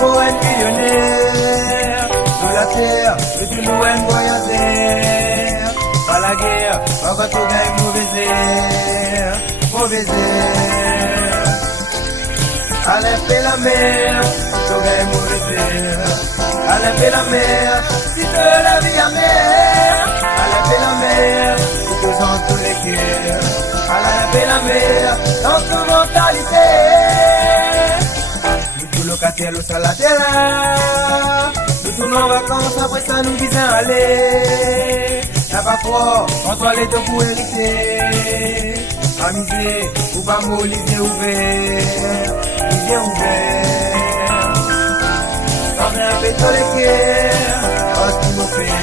poète millionnaire. Sur la terre, je suis nous voyager. Pas la guerre, pas quand on gagne mauvais air. Mauvais air. Allez, fais la mer, on gagne mauvais air. Allez, fais la mer, si tu la vie à mer. Allez, fais la mer, si tu sens tous les cœurs. Allez, fais la mer, dans toute mentalité. Nous tous locataires, au sol la terre. Nous tous en vacances, après ça nous disons aller. N'a pas froid, on doit les deux pour hériter. Amusé, ou pas mot, les yeux ouverts. Les yeux ouverts. Sans un pétole équerre, oh ce qu'il nous fait.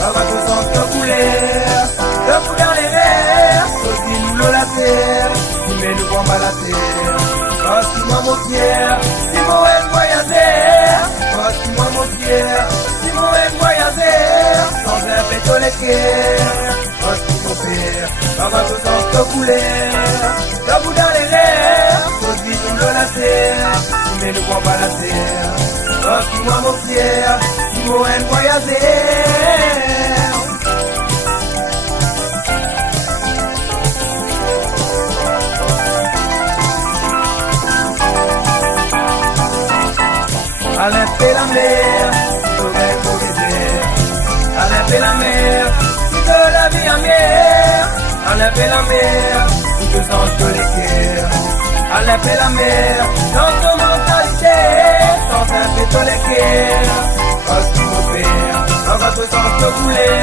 On va tous en se couler. Le coup dans les verres, aussi nous l'eau la terre. Nous met nous bombe à la terre. Oh ce qui m'a mon fier, si vous êtes voyager. Oh ce qui m'a mon fier, si vous êtes voyager. Sans un pétole équerre, oh ce qu'il nous fait. On va tous en se couler. Le coup dans les verres, aussi nous l'eau la terre. Nous met nous bombe à la terre. Oh, si moi mon fier, si vous êtes voyager. Allez, fais la mer, si tu veux mauvais. Allez, fais la mer, si tu la vie en mer. Allez, fais la mer, si tu sens que les cœurs. Allez, fais la mer, dans ton mentalité. Sans faire péter les cœurs. Oh, ce qu'il nous fait, on va tous en se couler.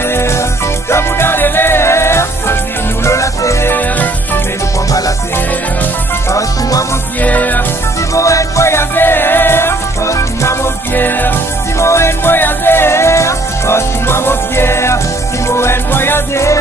Debout dans les airs, choisis nous l'eau la terre. Mais nous prends pas la terre. Oh, ce qui m'a mon fier, si vous êtes voyager. Oh, ce qui m'a mon fier, si vous êtes voyager. Oh, ce qui m'a mon fier, si vous êtes voyager.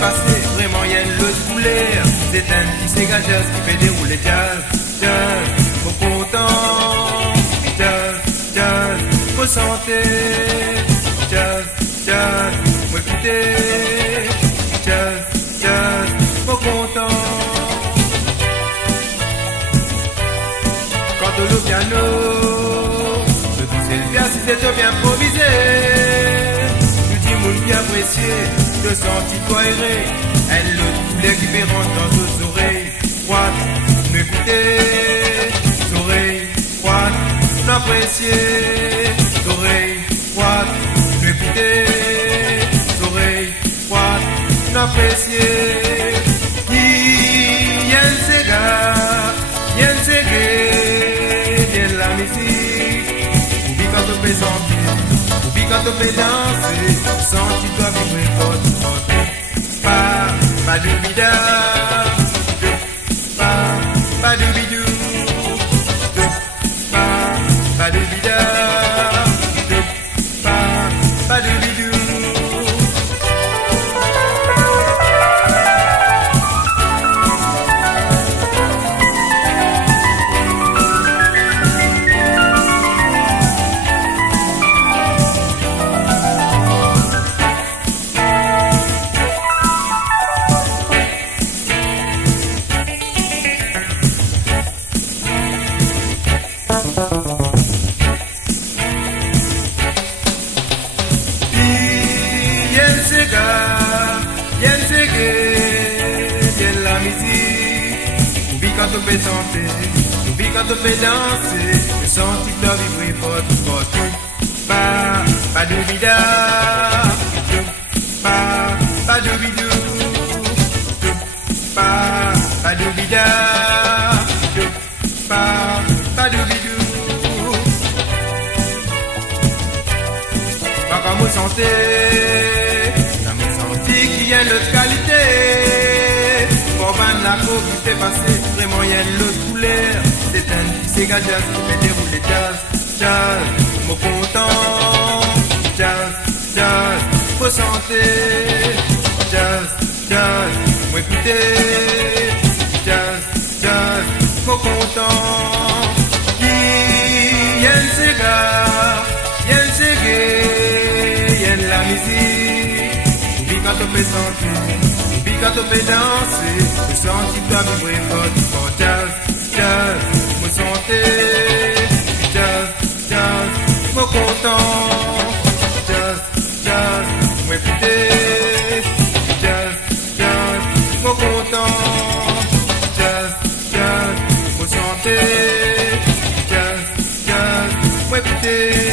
Passer, vraiment y a le couleur. C'est un petit dégageuse qui fait dérouler jazz, jazz, au content, jazz, jazz, faut santé, jazz, jazz, faut écouter, jazz, jazz, faut content. Quand au piano, le tout c'est le bien si c'est bien improvisé. Bien apprécié, de sentir cohéré. Elle le poulet qui fait rentrer dans nos oreilles froides. M'écouter, oreilles froides, l'apprécier. Oreilles froides, m'écouter, oreilles froides, l'apprécier. Y'en s'égare, y'en s'égare, y'en la musique. Oublie quand on fait sentir. Quand on fait danser, sans tu dois vibrer fort. Pas de bida, pas de bidou, pas de bida, pas de bidou. Quand on fait chanter, oublie quand on fait danser, le son qui doit vibrer fort. Pas de bida, pas de bidou, pas de bida, pas de bidou. Pas comme vous sentez. une autre qualité. Pour ban la peau qui fait passer, vraiment il y a une autre couleur. C'est un c'est jazz qui fait dérouler jazz, jazz, mon content. Jazz, jazz, faut chanter. Jazz, jazz, moi écouter. Jazz, jazz, mon content. Qui aime ses gars, aime ses gays, aime la musique. Oublie quand on peut sentir, oublie quand on peut danser. Le senti doit vibrer fort, jazz, jazz, moi chanter. Jazz, jazz, mon content. Jazz, jazz, moi écouter. Jazz, jazz, mon content. Jazz, jazz, moi chanter. Jazz, jazz, moi écouter.